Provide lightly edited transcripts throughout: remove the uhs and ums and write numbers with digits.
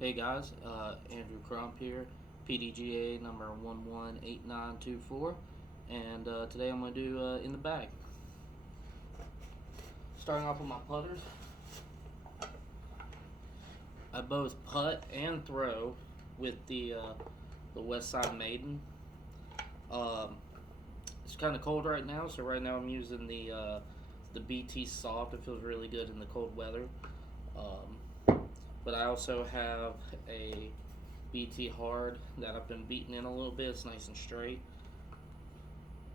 Hey guys, Andrew Crump here, PDGA number 118924, and today I'm going to do in the bag. Starting off with my putters, I both putt and throw with the West Side Maiden. Um, it's kind of cold right now, so right now I'm using the BT Soft. It feels really good in the cold weather. But I also have a BT Hard that I've been beating in a little bit. It's nice and straight.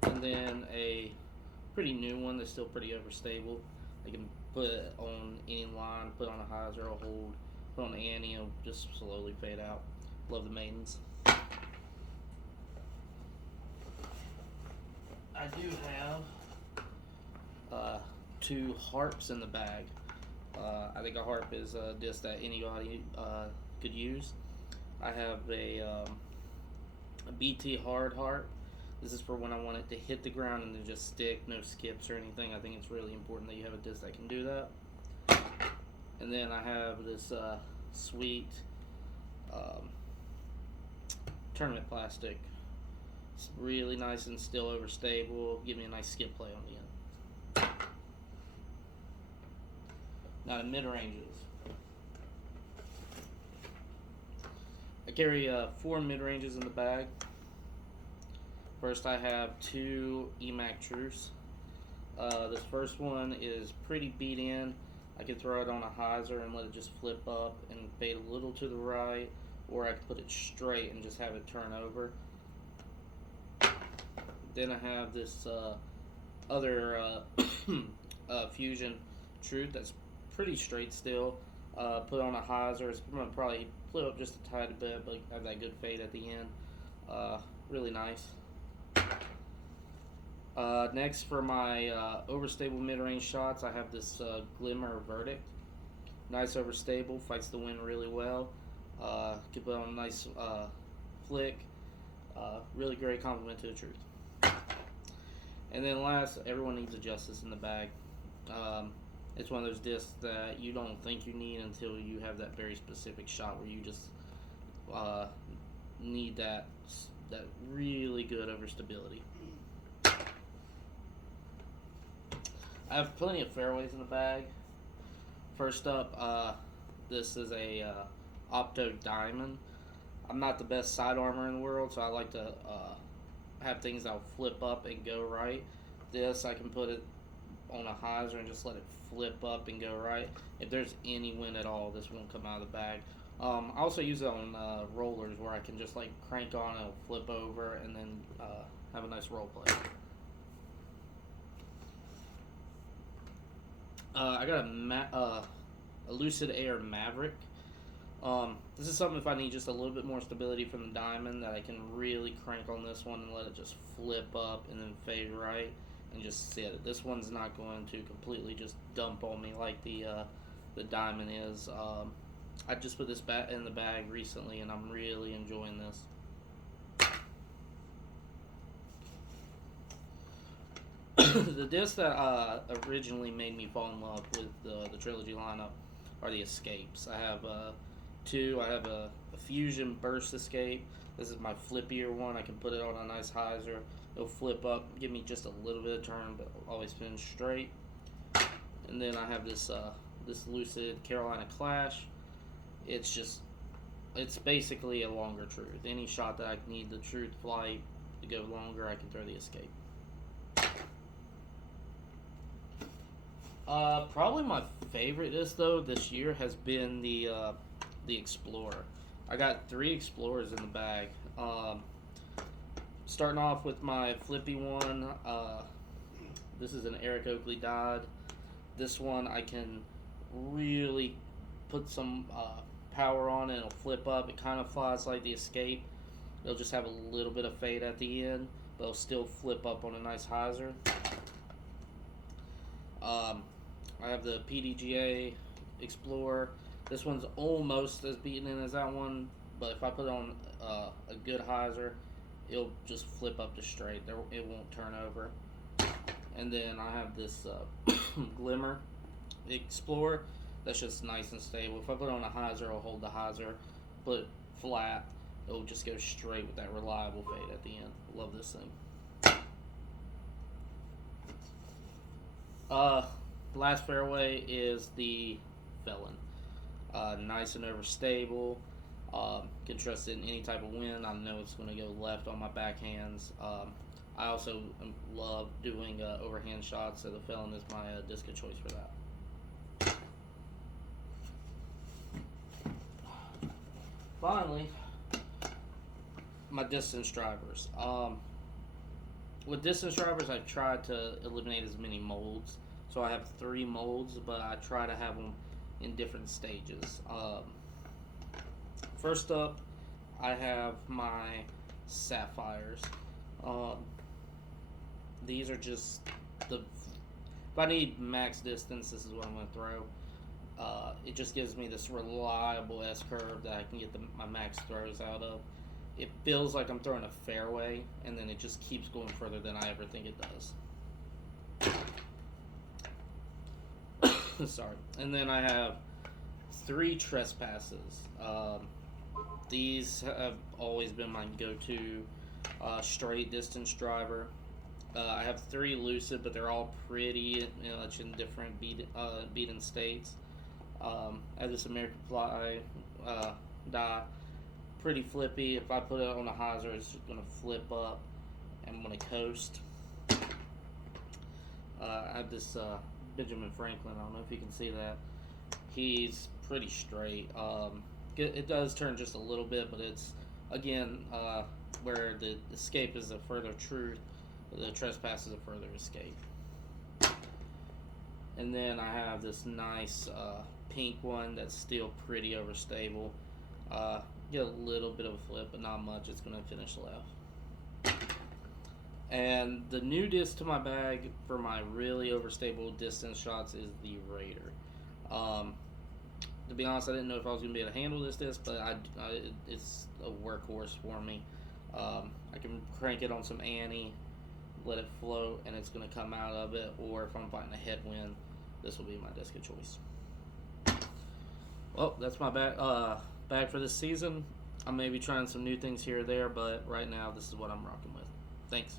And then a pretty new one that's still pretty overstable. I can put it on any line, put on a hyzer, a hold, put on the ante, and just slowly fade out. Love the maidens. I do have two harps in the bag. I think a harp is a disc that anybody could use. I have a BT hard harp. This is for when I want it to hit the ground and then just stick, no skips or anything. I think it's really important that you have a disc that can do that. And then I have this sweet um, tournament plastic. It's really nice and still overstable. Give me a nice skip play on the end. Now the mid ranges. I carry 4 mid ranges in the bag. First, I have 2 EMAC Truce. This first one is pretty beat in. I can throw it on a hyzer and let it just flip up and fade a little to the right, or I can put it straight and just have it turn over. Then I have this other Fusion Truth that's pretty straight still. Put on a hyzer. It's going to probably flip up just a tiny bit, but have that good fade at the end. Really nice. Next, for my overstable mid-range shots, I have this Glimmer Verdict. Nice overstable, fights the wind really well. Can put on a nice flick. Really great compliment to the Truth. And then last, everyone needs a Justice in the bag. It's one of those discs that you don't think you need until you have that very specific shot where you just need that really good overstability. I have plenty of fairways in the bag. First up, this is a Opto Diamond. I'm not the best side armor in the world, so I like to have things that'll flip up and go right. This, I can put it on a hyzer and just let it flip up and go right. If there's any wind at all, this won't come out of the bag. I also use it on rollers where I can just like crank on, it'll flip over, and then have a nice roll play. I got a Lucid Air Maverick. This is something if I need just a little bit more stability from the diamond, that I can really crank on this one and let it just flip up and then fade right and just sit. This one's not going to completely just dump on me like the diamond is. I just put this in the bag recently and I'm really enjoying this. The discs that originally made me fall in love with the Trilogy lineup are the Escapes. I have 2. I have a Fusion Burst Escape. This is my flippier one. I can put it on a nice hyzer. It'll flip up, give me just a little bit of turn, but always spin straight. And then I have this Lucid Carolina Clash. It's basically a longer Truth. Any shot that I need the Truth flight to go longer, I can throw the Escape. Probably my favorite disc though this year has been the Explorer. I got 3 Explorers in the bag. Starting off with my flippy one. This is an Eric Oakley dyed. This one I can really put some power on it. It'll flip up. It kind of flies like the Escape. It'll just have a little bit of fade at the end, but it'll still flip up on a nice hyzer. I have the PDGA Explorer. This one's almost as beaten in as that one, but if I put on a good hyzer, it'll just flip up to straight. It won't turn over. And then I have this Glimmer Explorer. That's just nice and stable. If I put it on a hyzer, I'll hold the hyzer. Put it flat, it'll just go straight with that reliable fade at the end. Love this thing. Last fairway is the Felon. Nice and overstable. Can trust it in any type of wind. I know it's going to go left on my backhands. I also love doing overhand shots, so the Felon is my disc of choice for that. Finally, my distance drivers. With distance drivers, I've tried to eliminate as many molds. So I have 3 molds, but I try to have them in different stages. First up, I have my Sapphires. These are just the. If I need max distance, this is what I'm going to throw. It just gives me this reliable S curve that I can get my max throws out of. It feels like I'm throwing a fairway, and then it just keeps going further than I ever think it does. Sorry. And then I have 3 Trespasses. These have always been my go-to straight distance driver. I have 3 Lucid, but they're all pretty much in different beaten states. I have this American Fly die. Pretty flippy. If I put it on a hyzer, it's just going to flip up. I'm going to coast. I have this Benjamin Franklin. I don't know if you can see that. He's pretty straight. It does turn just a little bit, but it's, again, where the escape is a further truth, the trespass is a further escape. And then I have this nice pink one that's still pretty overstable. Get a little bit of a flip, but not much. It's going to finish left. And the new disc to my bag for my really overstable distance shots is the Raider. To be honest, I didn't know if I was going to be able to handle this disc, but it's a workhorse for me. I can crank it on some Annie, let it float, and it's going to come out of it. Or if I'm fighting a headwind, this will be my disc of choice. Well, that's my bag for this season. I may be trying some new things here or there, but right now this is what I'm rocking with. Thanks.